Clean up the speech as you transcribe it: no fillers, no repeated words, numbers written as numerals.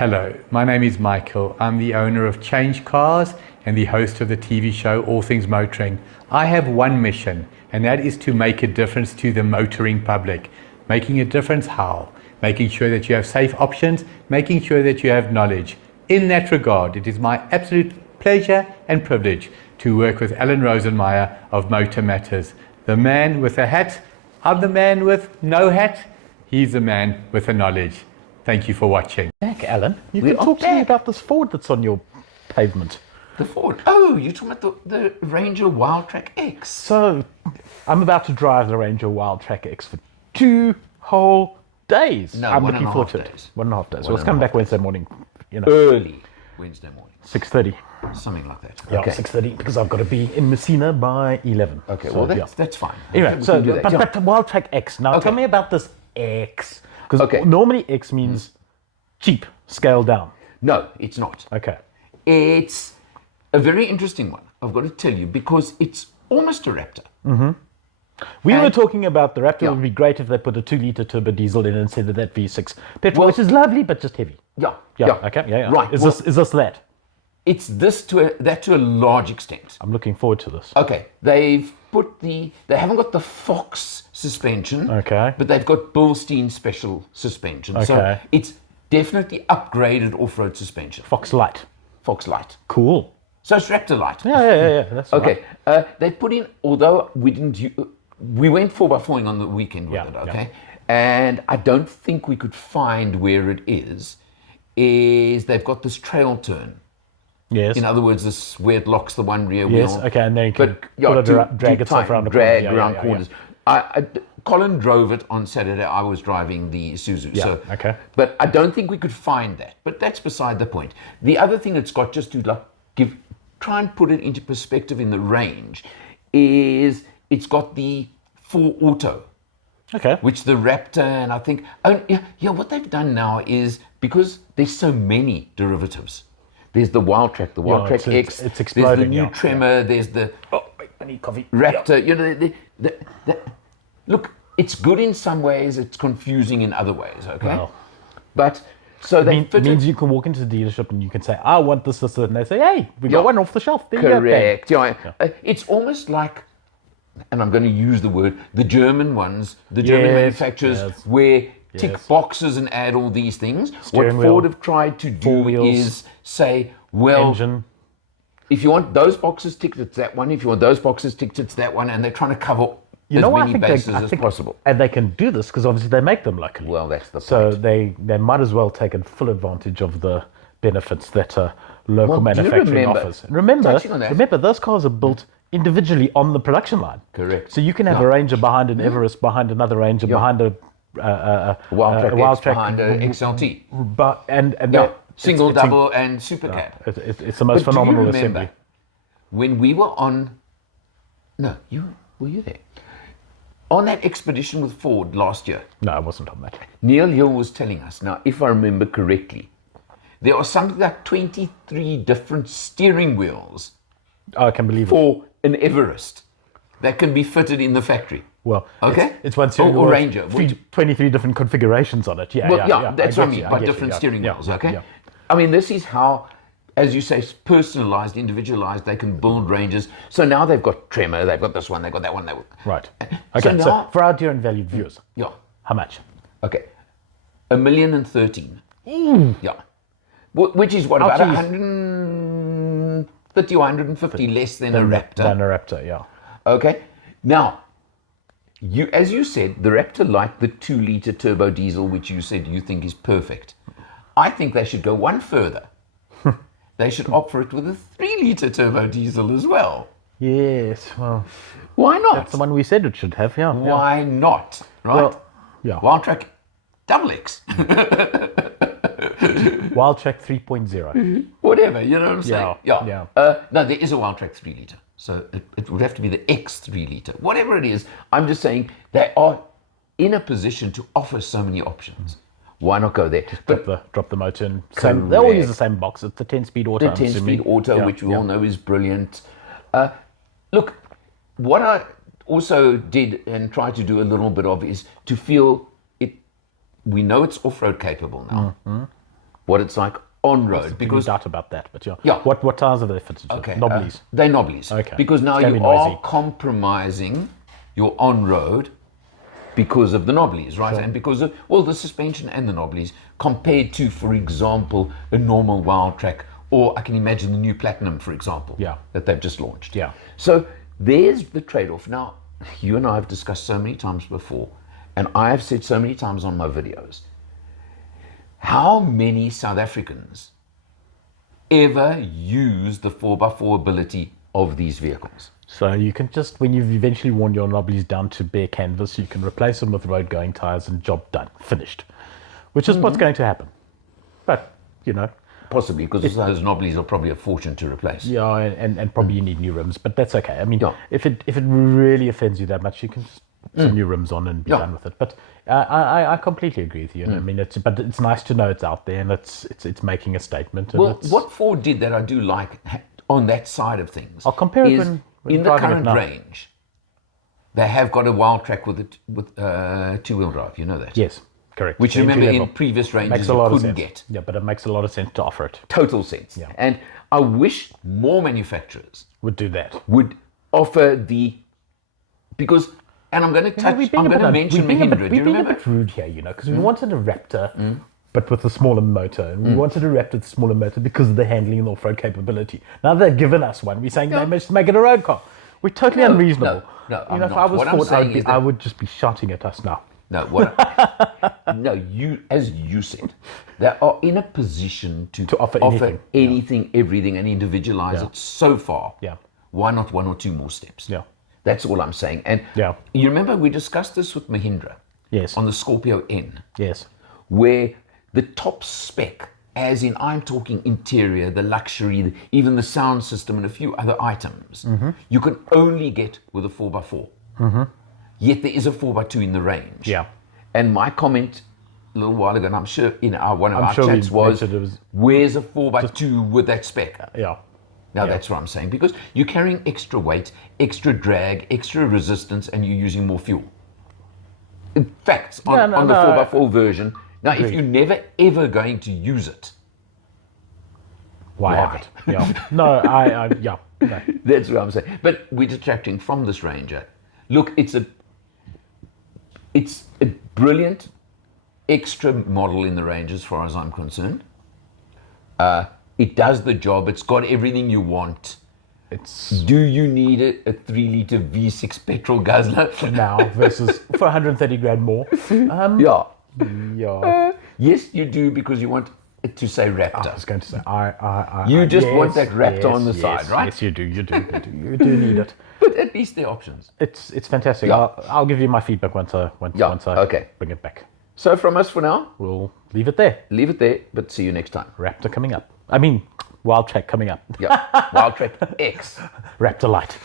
Hello, my name is Michael. I'm the owner of CHANGECARS and the host of the TV show All Things Motoring. I have one mission, and that is to make a difference to the motoring public. Making a difference how? Making sure that you have safe options, making sure that you have knowledge. In that regard, it is my absolute pleasure and privilege to work with Alan Rosenmeyer of MotorMatters. The man with a hat, I'm the man with no hat, he's the man with the knowledge. Thank you for watching. Back, Alan. You can talk to me about this Ford that's on your pavement. The Ford? Oh, you're talking about the Ranger WildtrakX. So, I'm about to drive the Ranger WildtrakX for 2 whole days. No, I'm one and looking a forward half to it. days. 1.5 days. One So it's and a coming half back Wednesday morning. You know, Early Wednesday morning. 6:30. Something like that. Yeah, Okay. 6:30 because I've got to be in Messina by 11. Okay, So, well, yeah. that's fine. Anyway, We so can do that. but the WildtrakX. Now, Okay. tell me about this X. Because Okay. normally X means cheap, scaled down. No, it's not. Okay. It's a very interesting one, I've got to tell you, because it's almost a Raptor. We were And- talking about the Raptor. Yeah. Would be great if they put a 2-liter turbo diesel in instead of that V6 petrol, Well- which is lovely but just heavy. Yeah. Okay. Yeah. Right. Is well, this that? It's this to a large extent. I'm looking forward to this. Okay, they haven't got the Fox suspension. Okay. But they've got Bilstein special suspension. So Okay. it's definitely upgraded off-road suspension. Fox Light. Fox Light. Cool. So it's Raptor Light. Yeah. That's Okay. right. They put in, although we went 4x4ing on the weekend with Yeah, it, yeah. okay? And I don't think we could find where it is they've got this trail turn. Yes. In other words, this where it locks the one rear Yes. wheel. Okay, and then you can But, pull it around, drag itself around the corner. drag Yeah, around yeah. corners. Colin drove it on Saturday. I was driving the Isuzu. Yeah, So, okay. But I don't think we could find that. But that's beside the point. The other thing it's got, just to try and put it into perspective in the range, is it's got the 4 auto, Okay. which the Raptor and I think, what they've done now is, because there's so many derivatives. There's the WildTrak, the WildtrakX. it's There's the exploding, new yeah. Tremor. There's the Oh, wait, I need coffee. Raptor. You know, look, it's good in some ways. It's confusing in other ways. Okay, Well, but so they It fitted. means you can walk into the dealership and you can say, I want this, and they say, hey, we got Yeah. one off the shelf. There you go, bang. Correct. Yeah. It's almost like, and I'm going to use the word, the German ones, the German Yes, manufacturers, yes. where tick Yes. boxes and add all these things. Steering What wheel, Ford have tried to 4 do wheels, is say, well, Engine. if you want those boxes ticked, it's that one. If you want those boxes ticked, it's that one. And they're trying to cover as many bases as possible. And they can do this because obviously they make them locally. Well, that's the point. So they might as well take full advantage of the benefits that local Well, do you manufacturing remember- offers. And remember, touching on that- those cars are built individually on the production line. Correct. So you can have Yeah. a Ranger behind an Everest, behind another Ranger, behind a WildtrakX behind a XLT. But and Yeah, it's- single, it's double, and super cab. It's the most But phenomenal do you remember assembly. when we were on? No, were you there? On that expedition with Ford last year, No, I wasn't on that. Neil Hill was telling us. Now, if I remember correctly, there are something like 23 different steering wheels Oh, I can believe it. for an Everest that can be fitted in the factory. Well, Okay. it's one steering Or wheel, Ranger. 23 different configurations on it. Well, yeah, that's I what I get mean, you, by get you, different yeah, steering yeah, wheels, yeah, okay? yeah. I mean, this is how, as you say, personalized, individualized, they can build ranges. So now they've got Tremor, they've got this one, they've got that one. Right. So Okay, so, now- for our dear and valued viewers, Yeah, how much? okay. 1,013,000. Yeah. Which is what, about geez. 130 or 150 less than a Raptor. Than a Raptor, yeah. Okay. Now, as you said, the Raptor Light, the 2-liter turbo diesel, which you said you think is perfect. I think they should go one further. They should opt for it with a 3-liter turbo diesel as well. Yes, well, Why not? that's the one we said it should have, yeah. yeah. Why not? Right? Well, yeah. WildtrakX double X. WildTrak 3.0. Whatever, you know what I'm saying? Yeah. No, there is a WildtrakX 3-liter. So it would have to be the X 3-liter. Whatever it is, I'm just saying they are in a position to offer so many options. Why not go there? But Drop the motor in. They all Correct. use the same box. It's the 10-speed auto. the I'm 10-speed assuming. auto, Yeah, which we yeah. all know is brilliant. Look, what I also did and tried to do a little bit of is to feel it. We know it's off-road capable now. what it's like on road. Because doubt about that, but yeah. Yeah. What tires are they fitted to? Okay, Knobblies. they're knobblies. Okay. Because now It's gonna you be are noisy. compromising your on-road because of the knobblies, right? And because of, well, the suspension and the knobblies compared to, for example, a normal WildtrakX, or I can imagine the new Platinum, for example, Yeah. that they've just launched. Yeah. So there's the trade-off. Now, you and I have discussed so many times before, and I have said so many times on my videos, how many South Africans ever use the 4x4 ability of these vehicles? So you can just, when you've eventually worn your knobblies down to bare canvas, you can replace them with road-going tires and job done, finished. Which is what's going to happen. But, you know, Possibly, because those knobblies are probably a fortune to replace. yeah, and probably you need new rims, but that's okay. I mean, Yeah. if it really offends you that much, you can just put some new rims on and be done with it. But I completely agree with you. I mean, but it's nice to know it's out there and it's making a statement. And Well, what Ford did that I do like on that side of things, I'll compare it is when in the driving it current now. range, they have got a WildtrakX with two-wheel drive. You know that, Yes, correct. which The entry remember in level. previous ranges Makes a you lot of couldn't sense. get. Yeah, but it makes a lot of sense to offer it. Total sense. Yeah. And I wish more manufacturers Would do that. would offer because, and I'm going to touch, I'm going to mention Mahindra. Do you We've been a remember? bit rude here, you know, because we wanted a Raptor, but with a smaller motor. And we wanted a Raptor with a smaller motor because of the handling and off-road capability. Now they've given us one. We're saying they must make it a road car. We're totally unreasonable. no, you I'm know, if not. I was What I'm Ford, saying is that- I would just be shouting at us now. No, no, you, as you said, they are in a position to offer anything. anything, everything, and individualize it so far. Yeah. Why not one or two more steps? Yeah. That's all I'm saying. And Yeah. you remember we discussed this with Mahindra Yes. on the Scorpio N, Yes. where the top spec, as in I'm talking interior, the luxury, even the sound system, and a few other items, you can only get with a 4x4. Yet there is a 4x2 in the range. Yeah. And my comment a little while ago, and I'm sure in one of our sure we chats was, mentioned it was where's a 4x2 with that spec? Yeah. Now that's what I'm saying, because you're carrying extra weight, extra drag, extra resistance, and you're using more fuel. In fact, on the 4x4 version, now if you're never ever going to use it, Why have it? Yeah. No, yeah. No. that's what I'm saying. But we're detracting from this Ranger. Look, it's a brilliant extra model in the range as far as I'm concerned. It does the job. It's got everything you want. Do you need a 3-liter V6 petrol guzzler? Now versus for 130 grand more. Yeah. Yeah. Yes, you do, because you want it to say Raptor. I was going to say, You just want that Raptor on the side, right? Yes, you do. You do need it. But at least there are options. It's fantastic. Yeah. I'll give you my feedback once I okay. bring it back. So from us for now, We'll leave it there. leave it there, but see you next time. Raptor coming up. I mean, WildtrakX coming up. Yeah. WildtrakX. Raptor Light.